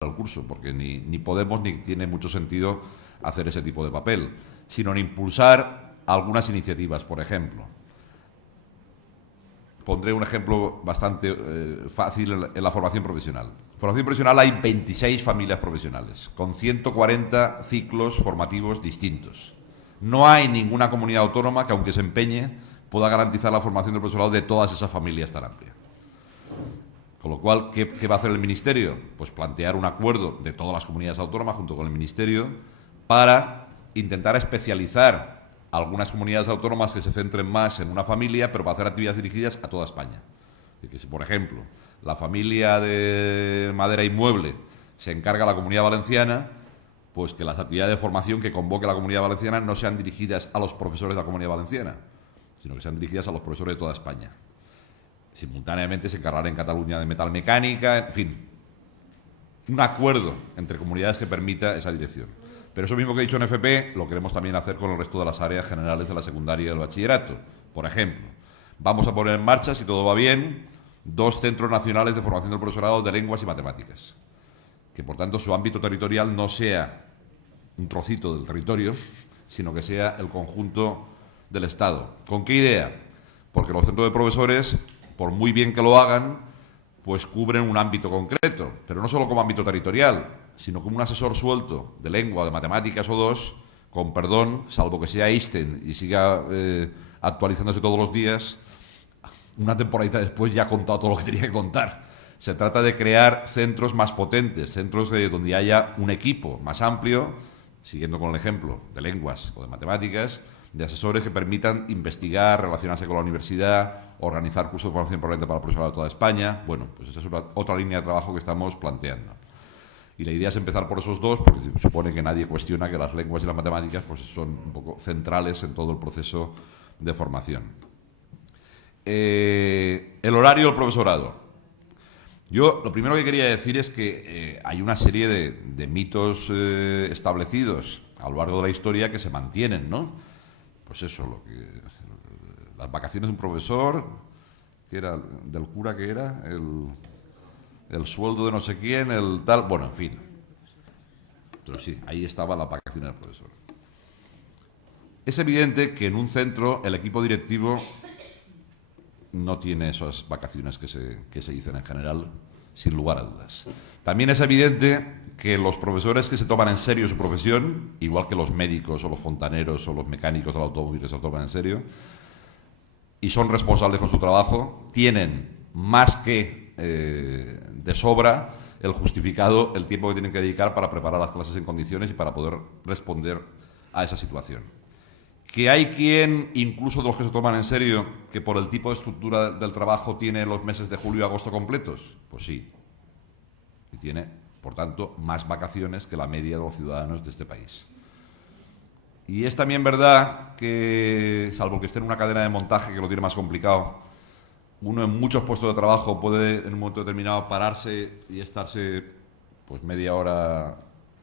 el curso, porque ni podemos ni tiene mucho sentido hacer ese tipo de papel, sino en impulsar algunas iniciativas. Por ejemplo, pondré un ejemplo bastante fácil en la formación profesional. En formación profesional hay 26 familias profesionales, con 140 ciclos formativos distintos. No hay ninguna comunidad autónoma que, aunque se empeñe, pueda garantizar la formación del profesorado de todas esas familias tan amplias. Con lo cual, ¿qué va a hacer el Ministerio? Pues plantear un acuerdo de todas las comunidades autónomas junto con el Ministerio para intentar especializar algunas comunidades autónomas que se centren más en una familia, pero para hacer actividades dirigidas a toda España. Y que si, por ejemplo, la familia de madera y mueble se encarga a la Comunidad Valenciana, pues que las actividades de formación que convoque la Comunidad Valenciana no sean dirigidas a los profesores de la Comunidad Valenciana, sino que sean dirigidas a los profesores de toda España. Simultáneamente se encargará en Cataluña de metalmecánica, en fin, un acuerdo entre comunidades que permita esa dirección. Pero eso mismo que he dicho en FP lo queremos también hacer con el resto de las áreas generales de la secundaria y del bachillerato. Por ejemplo, vamos a poner en marcha, si todo va bien, 2 centros nacionales de formación del profesorado de lenguas y matemáticas, que por tanto su ámbito territorial no sea un trocito del territorio, sino que sea el conjunto del Estado. ¿Con qué idea? Porque los centros de profesores, por muy bien que lo hagan, pues cubren un ámbito concreto, pero no solo como ámbito territorial, sino como un asesor suelto de lengua, de matemáticas o dos, con perdón, salvo que sea Einstein y siga actualizándose todos los días, una temporadita después ya ha contado todo lo que tenía que contar. Se trata de crear centros más potentes, centros donde haya un equipo más amplio, siguiendo con el ejemplo de lenguas o de matemáticas, de asesores que permitan investigar, relacionarse con la universidad, organizar cursos de formación permanente para el profesorado de toda España. Bueno, pues esa es otra línea de trabajo que estamos planteando. Y la idea es empezar por esos dos, porque se supone que nadie cuestiona que las lenguas y las matemáticas pues son un poco centrales en todo el proceso de formación. El horario del profesorado. Yo lo primero que quería decir es que hay una serie de mitos establecidos a lo largo de la historia que se mantienen, ¿no? Pues eso, las vacaciones de un profesor, que era del cura, que era el sueldo de no sé quién, el tal, bueno, en fin. Pero sí, ahí estaba la vacaciones del profesor. Es evidente que en un centro el equipo directivo no tiene esas vacaciones que se dicen en general, sin lugar a dudas. También es evidente que los profesores que se toman en serio su profesión, igual que los médicos o los fontaneros o los mecánicos del automóvil que se lo toman en serio, y son responsables con su trabajo, tienen más que de sobra el justificado, el tiempo que tienen que dedicar para preparar las clases en condiciones y para poder responder a esa situación. Que hay quien, incluso de los que se toman en serio, que por el tipo de estructura del trabajo tiene los meses de julio y agosto completos, pues sí. Y tiene, por tanto, más vacaciones que la media de los ciudadanos de este país. Y es también verdad que, salvo que esté en una cadena de montaje que lo tiene más complicado, uno en muchos puestos de trabajo puede en un momento determinado pararse y estarse pues media hora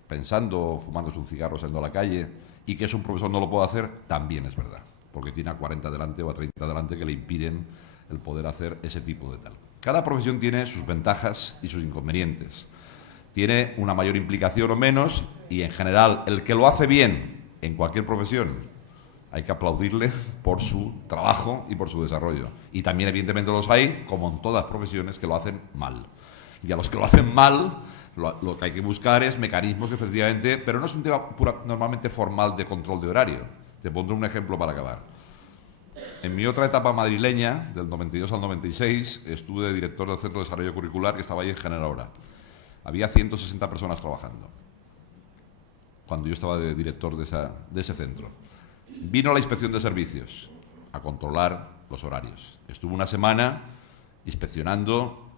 pensando, fumándose un cigarro, saliendo a la calle, y que eso un profesor no lo puede hacer, también es verdad, porque tiene a 40 delante o a 30 delante que le impiden el poder hacer ese tipo de tal. Cada profesión tiene sus ventajas y sus inconvenientes. Tiene una mayor implicación o menos, y en general el que lo hace bien en cualquier profesión hay que aplaudirle por su trabajo y por su desarrollo. Y también, evidentemente, los hay, como en todas profesiones, que lo hacen mal. Y a los que lo hacen mal, lo que hay que buscar es mecanismos que, efectivamente, pero no es un tema normalmente formal de control de horario. Te pondré un ejemplo para acabar. En mi otra etapa madrileña, del 92 al 96, estuve de director del Centro de Desarrollo Curricular, que estaba ahí en General Hora. Había 160 personas trabajando, cuando yo estaba de director de ese centro. Vino la inspección de servicios a controlar los horarios. Estuvo una semana inspeccionando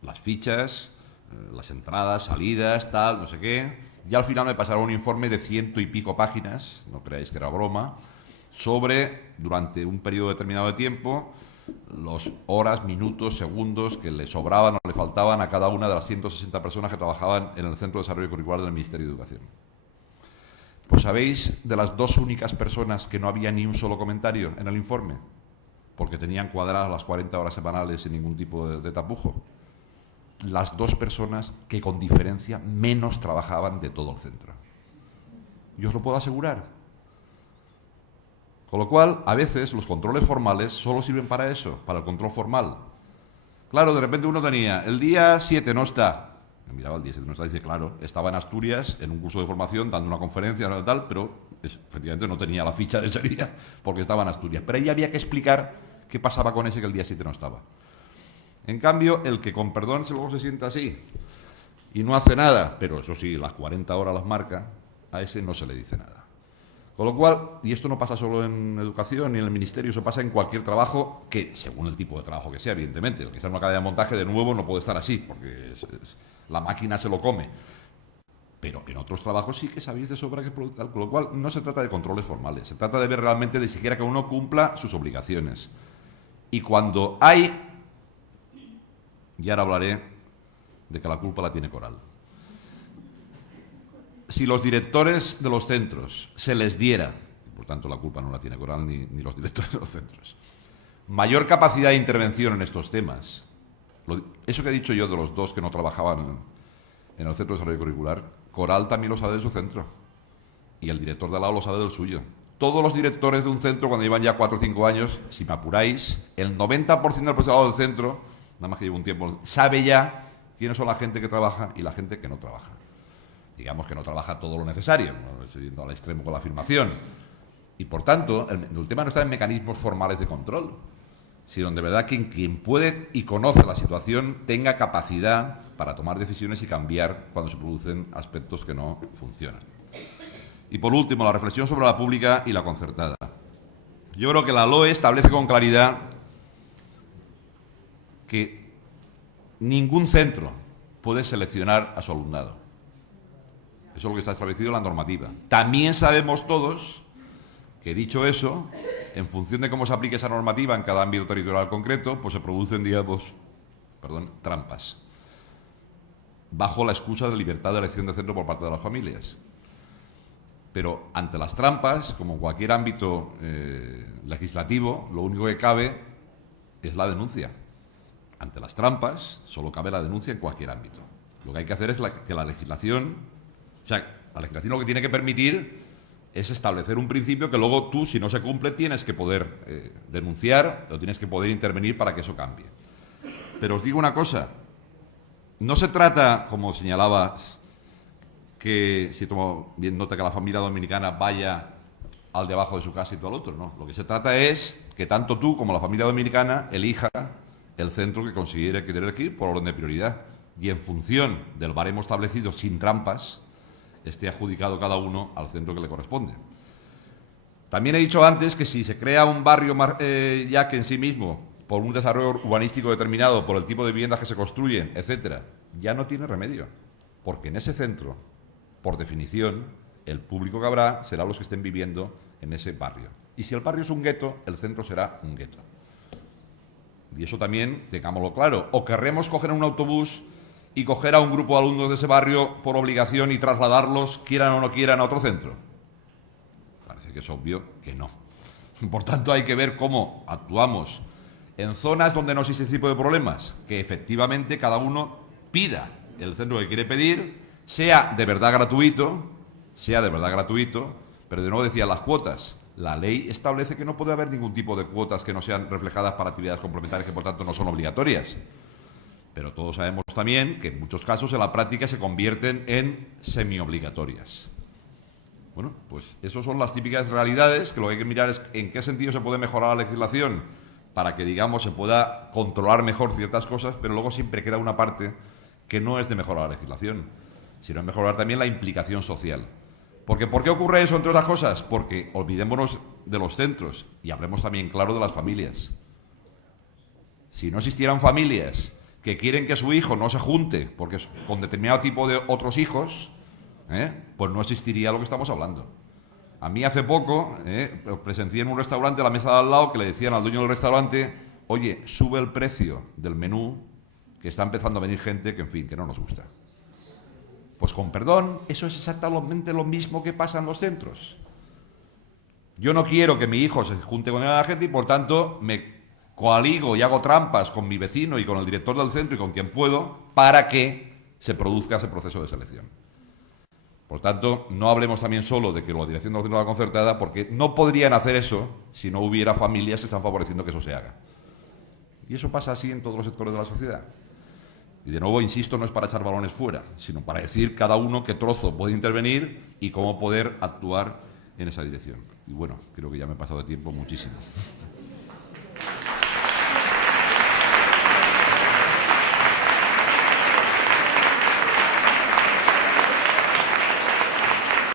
las fichas, las entradas, salidas, tal, no sé qué. Y al final me pasaron un informe de 100 y pico páginas, no creáis que era broma, sobre, durante un periodo determinado de tiempo, las horas, minutos, segundos que le sobraban o le faltaban a cada una de las 160 personas que trabajaban en el Centro de Desarrollo Curricular del Ministerio de Educación. Pues ¿sabéis de las 2 únicas personas que no había ni un solo comentario en el informe? Porque tenían cuadradas las 40 horas semanales sin ningún tipo de tapujo. las dos personas que con diferencia menos trabajaban de todo el centro. Yo os lo puedo asegurar. Con lo cual, a veces los controles formales solo sirven para eso, para el control formal. Claro, de repente uno tenía, el día 7 no está. Me miraba, el día 7 no está, dice, claro, estaba en Asturias en un curso de formación, dando una conferencia tal, pero efectivamente no tenía la ficha de ese día porque estaba en Asturias. Pero ahí había que explicar qué pasaba con ese que el día 7 no estaba. En cambio, el que con perdón luego se sienta así y no hace nada, pero eso sí, las 40 horas las marca, a ese no se le dice nada. Con lo cual, y esto no pasa solo en educación ni en el ministerio, eso pasa en cualquier trabajo, que según el tipo de trabajo que sea, evidentemente. El que está en una cadena de montaje, de nuevo, no puede estar así, porque la máquina se lo come. Pero en otros trabajos sí que sabéis de sobra que, con lo cual no se trata de controles formales, se trata de ver realmente de siquiera que uno cumpla sus obligaciones. Y cuando hay, y ahora hablaré de que la culpa la tiene Coral. Si los directores de los centros se les diera, por tanto la culpa no la tiene Coral ni los directores de los centros, mayor capacidad de intervención en estos temas, eso que he dicho yo de los dos que no trabajaban en el centro de desarrollo curricular, Coral también lo sabe de su centro y el director de al lado lo sabe del suyo. Todos los directores de un centro, cuando llevan ya 4 o 5 años, si me apuráis, el 90% del personal del centro, nada más que llevo un tiempo, sabe ya quiénes son la gente que trabaja y la gente que no trabaja. Digamos que no trabaja todo lo necesario, no estoy yendo al extremo con la afirmación. Y por tanto, el tema no está en mecanismos formales de control, sino de verdad que quien puede y conoce la situación tenga capacidad para tomar decisiones y cambiar cuando se producen aspectos que no funcionan. Y por último, la reflexión sobre la pública y la concertada. Yo creo que la LOE establece con claridad que ningún centro puede seleccionar a su alumnado. Eso es lo que está establecido en la normativa. También sabemos todos que, dicho eso, en función de cómo se aplique esa normativa en cada ámbito territorial concreto, pues se producen, digamos, trampas, bajo la excusa de libertad de elección de centro por parte de las familias. Pero ante las trampas, como en cualquier ámbito legislativo, lo único que cabe es la denuncia. Ante las trampas, solo cabe la denuncia en cualquier ámbito. Lo que hay que hacer es que la legislación... O sea, la legislación lo que tiene que permitir es establecer un principio que luego tú, si no se cumple, tienes que poder denunciar o tienes que poder intervenir para que eso cambie. Pero os digo una cosa, no se trata, como señalabas, que si tomo bien nota que la familia dominicana vaya al de abajo de su casa y tú al otro, no. Lo que se trata es que tanto tú como la familia dominicana elija el centro que considere que tiene que ir por orden de prioridad y en función del baremo establecido sin trampas, esté adjudicado cada uno al centro que le corresponde. También he dicho antes que si se crea un barrio ya que en sí mismo, por un desarrollo urbanístico determinado, por el tipo de viviendas que se construyen, etcétera, ya no tiene remedio, porque en ese centro, por definición, el público que habrá será los que estén viviendo en ese barrio. Y si el barrio es un gueto, el centro será un gueto. Y eso también, tengámoslo claro, o querremos coger un autobús y coger a un grupo de alumnos de ese barrio por obligación y trasladarlos, quieran o no quieran, a otro centro. Parece que es obvio que no. Por tanto, hay que ver cómo actuamos en zonas donde no existe ese tipo de problemas, que efectivamente cada uno pida el centro que quiere pedir, sea de verdad gratuito, pero de nuevo decía, las cuotas. La ley establece que no puede haber ningún tipo de cuotas que no sean reflejadas para actividades complementarias que, por tanto, no son obligatorias. Pero todos sabemos también que en muchos casos en la práctica se convierten en semiobligatorias. Bueno, pues esas son las típicas realidades, que lo que hay que mirar es en qué sentido se puede mejorar la legislación para que, digamos, se pueda controlar mejor ciertas cosas, pero luego siempre queda una parte que no es de mejorar la legislación, sino de mejorar también la implicación social. Porque ¿por qué ocurre eso, entre otras cosas? Porque olvidémonos de los centros y hablemos también, claro, de las familias. Si no existieran familias que quieren que su hijo no se junte porque con determinado tipo de otros hijos, pues no existiría lo que estamos hablando. A mí hace poco presencié en un restaurante a la mesa de al lado que le decían al dueño del restaurante, oye, sube el precio del menú, que está empezando a venir gente que, en fin, que no nos gusta. Pues con perdón, eso es exactamente lo mismo que pasa en los centros. Yo no quiero que mi hijo se junte con la gente y, por tanto, me coaligo y hago trampas con mi vecino y con el director del centro y con quien puedo para que se produzca ese proceso de selección. Por tanto, no hablemos también solo de que la dirección de los centros de la concertada, porque no podrían hacer eso si no hubiera familias que están favoreciendo que eso se haga. Y eso pasa así en todos los sectores de la sociedad. Y de nuevo, insisto, no es para echar balones fuera, sino para decir cada uno qué trozo puede intervenir y cómo poder actuar en esa dirección. Y bueno, creo que ya me he pasado de tiempo muchísimo.